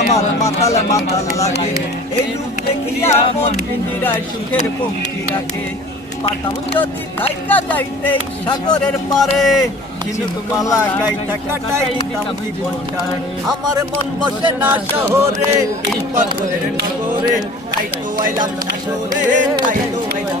আমার মাতাল মাতাল লাগে। এই রূপ দেখিয়া মন সুখের পঙ্ক্তি রাখে। পাতাম যদি তাইকা যাইতে সাগরের পারে, কিন্তু মালা গাইতা কাটাই দিতাম জীবনটারে আমার মন বসে না শহরে, এই পাথরের নগরে। তাই তো আইলাম সাগরে তাই তো আইলাম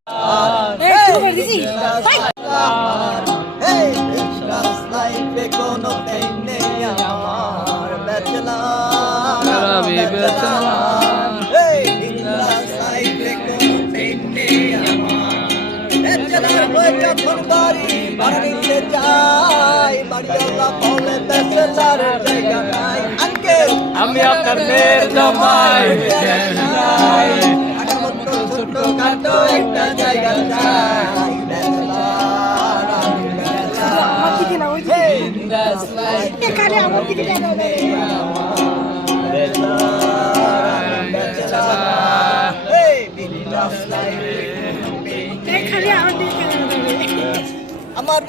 নেই নেই হয়ে যখন বাড়ি ভাড়া নিতে যাই বাড়িওয়ালা বলে ব্যাচেলার জায়গা নাই আঙ্কেল আমি আপনার মেয়ের জামাই মতো একটা জায়গা চাই। আমার এখানে দিকে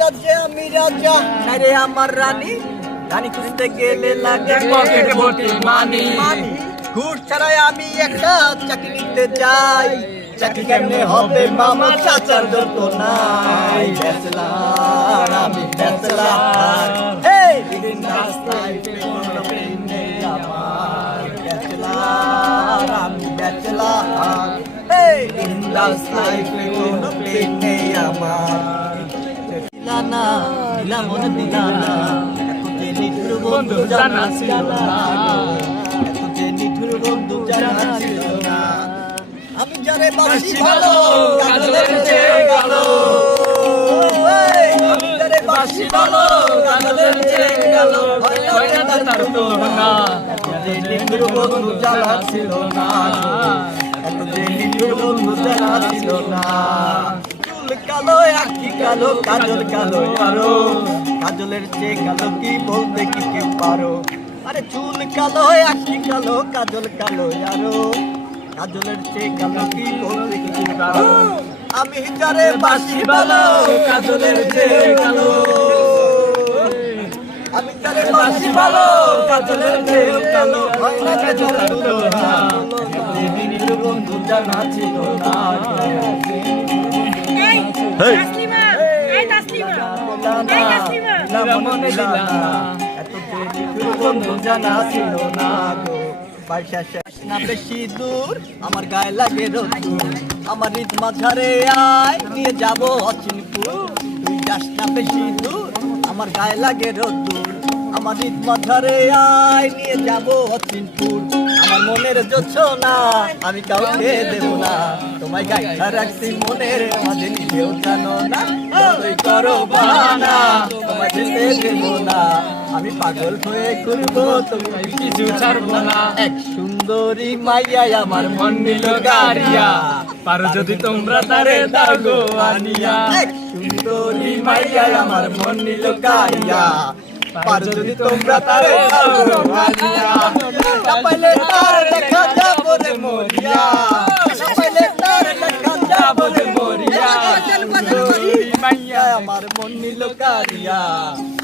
রাজ্যে আমি রাজা। আরে আমার রানী। রানী খুঁজতে গেলে লাগে পকেট ভর্তি মানি। ঘুষ ছাড়াই আমি একটা চাকরি নিতে যাই চাকরি কেমনে হবে? মামা চাচার যত নাই। ব্যাচেলার আমি ব্যাচেলার আমার মনে দিলানা বন্ধু জানা ছিল ভালো কাজলের চেয়ে ভালো। কাজলের চেয়ে ভালো। তার তুলনা যে নিঠুর বন্ধু জানা ছিল না। এত যে নিঠুর বন্ধু জানা ছিল না। কালো আখি কালো কাজল কালো আরও কাজলের চেয়ে কালো কি বলতে কি কেউ পারো? আরে চুল কালো আখি কালো কাজল কালো আরও কাজলের চেয়ে আমি যারে বাসি ভালো কাজলের চেয়ে কালো। আমি যারে বাসি ভালো কাজলের চেয়ে কালো। কাজল বন্ধু জানা ছিল না এই তাসলিমা এই তাসলিমা। এই তাসলিমা জানা ছিল না গো। পয়সা শেষ না আমার গায়ে লাগে রোদ্দুর আমার ঈদ মাঝারে আয়, নিয়ে যাব অচিনপুর। তুই যাস আমার গায়ে লাগে রোদ্দুর আমার ঈদ মাঝারে আয়, নিয়ে যাব অচিনপুর। আমার মনের যোচ্ছ না আমি কাউকে দেব না। তোমায় গাইখা রাখছি মনের মাঝে, নিজেও জানো না। করো বাহানা, তোমায় যেতে না। আমি পাগল হয়ে ঘুরবো তুমি কিছু ছাড়বো না। এক সুন্দরী মাইয়া আমার মন নিল গারিয়া পারো যদি তোমরা তারে দাও গো আনিয়া। এক সুন্দরী মাইয়া আমার মন নিল গারিয়া পারো যদি তোমরা তারে দাও গো আনিয়া। চাপাইলে তার দেখা যাব রে মরিয়া। আমার মন নিল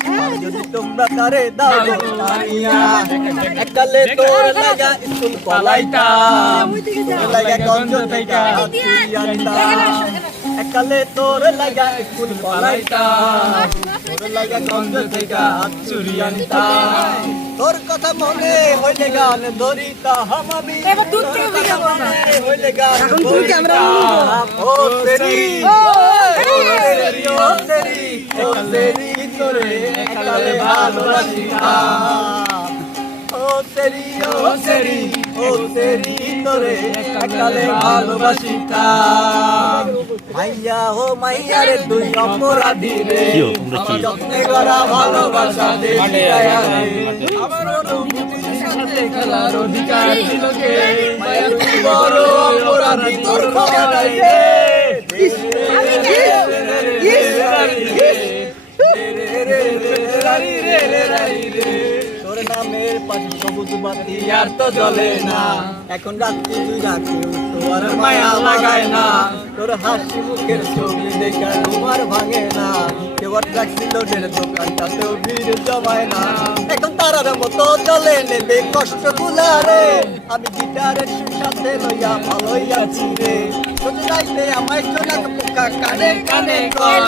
পারো যদি তোমরা তারে দাও গো আনিয়া একালে তোর লাগা স্কুল পলাইতা তোর লাগা গঞ্জ থেকে একালে তোর লাগা স্কুল পলাইতা তোর লাগা গঞ্জ থেকে আনতা তোর কথা মনে হইলে গান ধরিতা হামাবি এবার দূর থেকে এখন তুই ক্যামেরা ও তেরি ও তেরি ও তেরি ও তেরি তোরে একালে ভালোবাসিতাম ও তেরি ও তেরি ও তেরি তোরে একালে ভালোবাসিতাম মাইয়া ও মাইয়া রে তুই অপরাধী রে যত্নে করা ভালোবাসা দে আমার অনুভূতির সাথে খেলার অধিকার দিলকে মায়া তুই বড় অপরাধী তোর ক্ষমা নাই রে ইস, ইস, ইস, তোর নামের পাশে সবুজ বাতি আর তো জ্বলে না। এখন রাত্রি তুই রাখে তো আর মায়া লাগায় না। তোর হাসি মুখের ছবি দেখা তোমার ভাঙে না। কেউ ট্যাক্সি লোডের দোকানটাতেও ভিড় জমায় না। এখন তারার মতো চলে নেবে কষ্ট গুলারে আমি গিটারের সাথে লইয়া ভালোই আছি রে। রাইতে আমায় চোলাক পোকা কানে কানে কয়।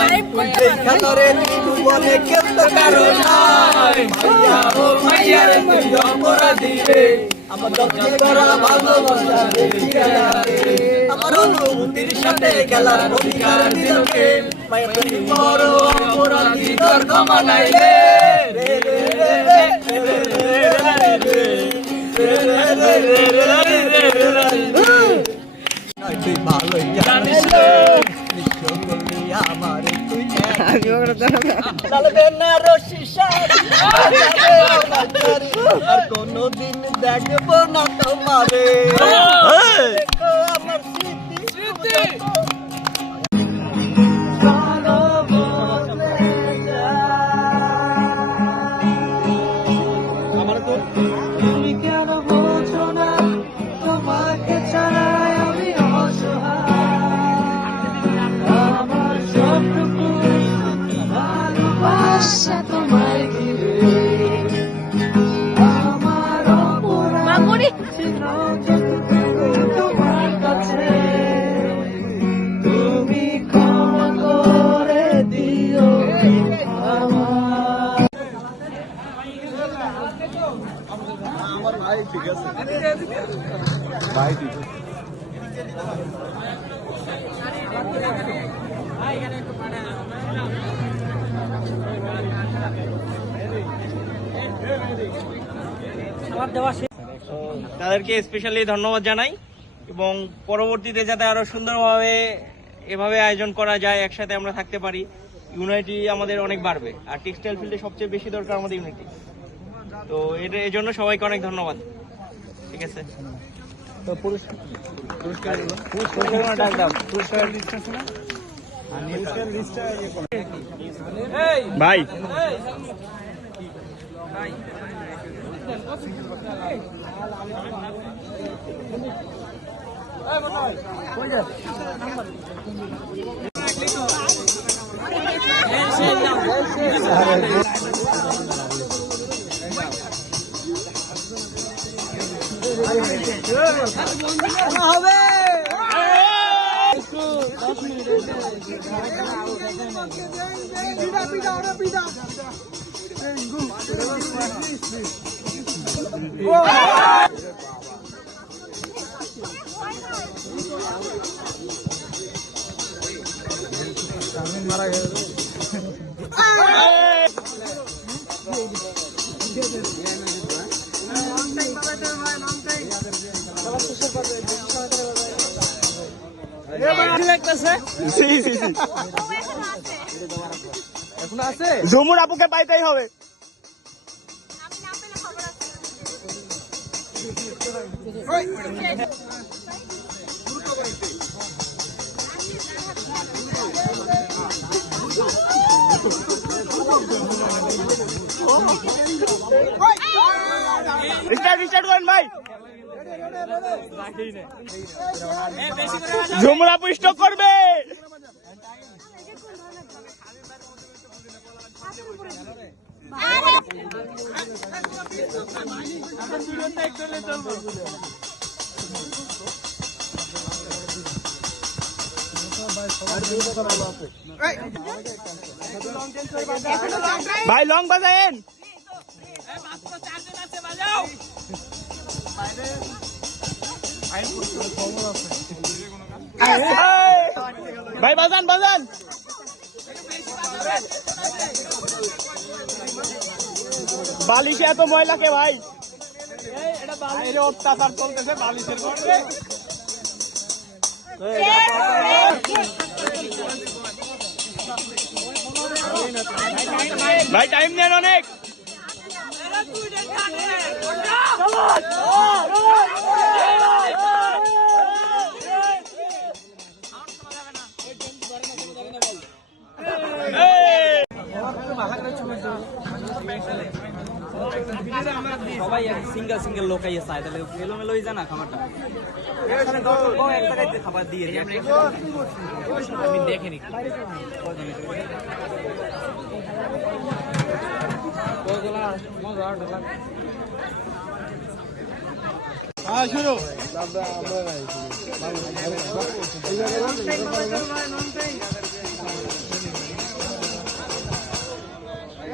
খেলরে জীবনে কেউ তো কারও নাই। মাইয়া ও মাইয়া রে, তুই অপরাধী রে। আমার দক্ষিণ করা ভালোবাসা আমার অনুভূতির সাথে খেলার চলবে আর কোনোদিন দেখব না তোমারে। দেখো আমার স্মৃতি তাদেরকে স্পেশালি ধন্যবাদ জানাই এবং পরবর্তীতে যাতে আরও সুন্দরভাবে এভাবে আয়োজন করা যায় একসাথে আমরা থাকতে পারি ইউনাইটি আমাদের অনেক বাড়বে আর টেক্সটাইল ফিল্ডে সবচেয়ে বেশি দরকার আমাদের ইউনিটি তো এটা এই জন্য সবাইকে অনেক ধন্যবাদ ঠিক আছে ভাই হবে পিঠা পিঠা ওরা পিঠা এখন আছে ঝুমুর আপুকে পাইতেই হবে রিস্টার্ট ঝুমরা পুষ্ট করবে। ভাই লং বাজায়েন ভাই বাজান বাজান বালিশে এত ময়লা কে ভাই। বাইরে অত্যাচার চলতেছে বালিশের মধ্যে ভাই টাইম নেন অনেক। সিঙ্গেল লোক আইয়া চায় তাহলে এলোমেলো হয়ে যায় না খাবারটা? এক জায়গায় খাবার দিয়ে। আমি দেখিনি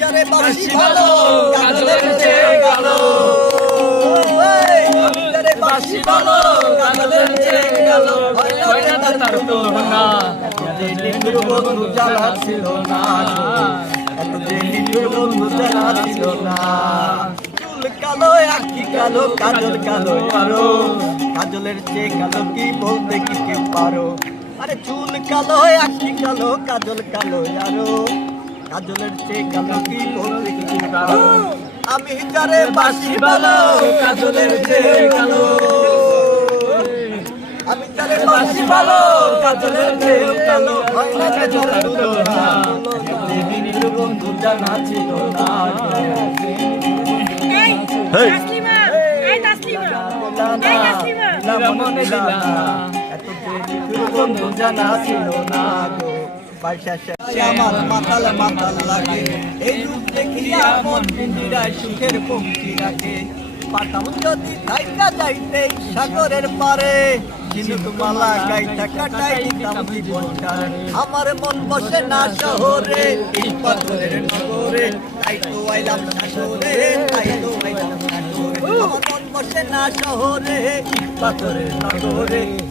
যারে বাসি ভালো কাজলের চেয়ে যারে বাসি ভালো। কাজলের চেয়ে হয় না তার তুলনা যে নিঠুর বন্ধু জানা ছিল না যে নিঠুর বন্ধু জানা ছিল না। চুল কালো আখি কালো কাজল কালো কাজলের চেয়ে কালো কি বলতে কি কেউ পারো? আরে চুল কালো আখি কালো কাজল কালো আরও। কাজলের চেয়ে আমি যারে বাসি ভালো কাজলের চেয়ে কালো। আমি যারে বাসি ভালো কাজলের চেয়ে কালো। হয় না কাজলের দেবীর বন্ধু জানা ছিল না এই তাসলিমা এই তাসলিমা। এই তাসলিমা আমার মাতাল মাতাল লাগে। এই রূপ দেখিয়া মন সুখের রাখে। পাতাম যদি খাইতা যাইতে সাগরের পারে আমার মন বসে না শহরে পাথরের নগরে। তাই তো আইলাম সাগরে তাই তো আইলাম আমার মন বসে না শহরে, পাথরের নগরে।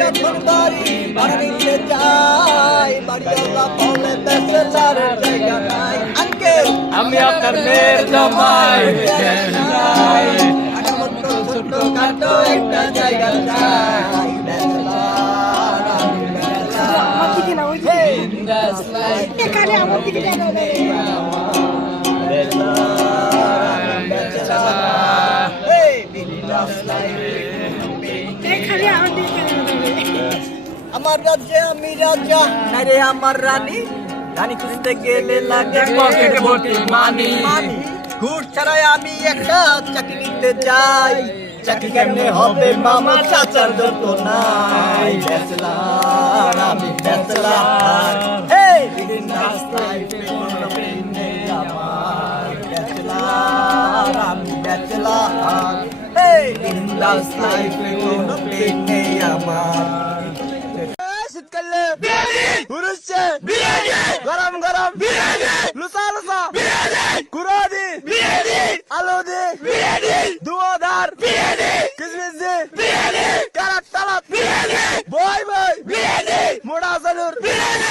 যখন বাড়ি ভাড়া যাই, বাড়িওয়ালা বলে bachelor জায়গা নাই। Uncle, আমি আপনার মেয়ের জামাই যাই, আমার মতো ছোটখাটো একটা জায়গা চাই, এখানে আমার দিকে দেখা আমার রাজ্যে আমি রাজা। নারে আমার রানী। রানী খুঁজতে গেলে লাগে পকেটে ভর্তি মানি। ঘুষ ছাড়াই আমি একটা চাকরি নিতে যাই। চাকরি কেমনে হবে মামা চাচার যত নাই ব্যাচলার আমি ব্যাচলার। হে রাস্তায় আমার ব্যাচলার আমি ব্যাচলার। হে রাস্তায় আমার বিরিয়ানি! গরম গরম। বিরিয়ানি! লুসা লুসা বিরিয়ানি! কুড়ো দি বিরিয়ানি! আলু দি বিরিয়ানি! দুয়াদার বিরিয়ানি! কিসমিস দি বিরিয়ানি! কারাত তালাত বিরিয়ানি! বই বই। বিরিয়ানি! মোড়া সালুর বিরিয়ানি!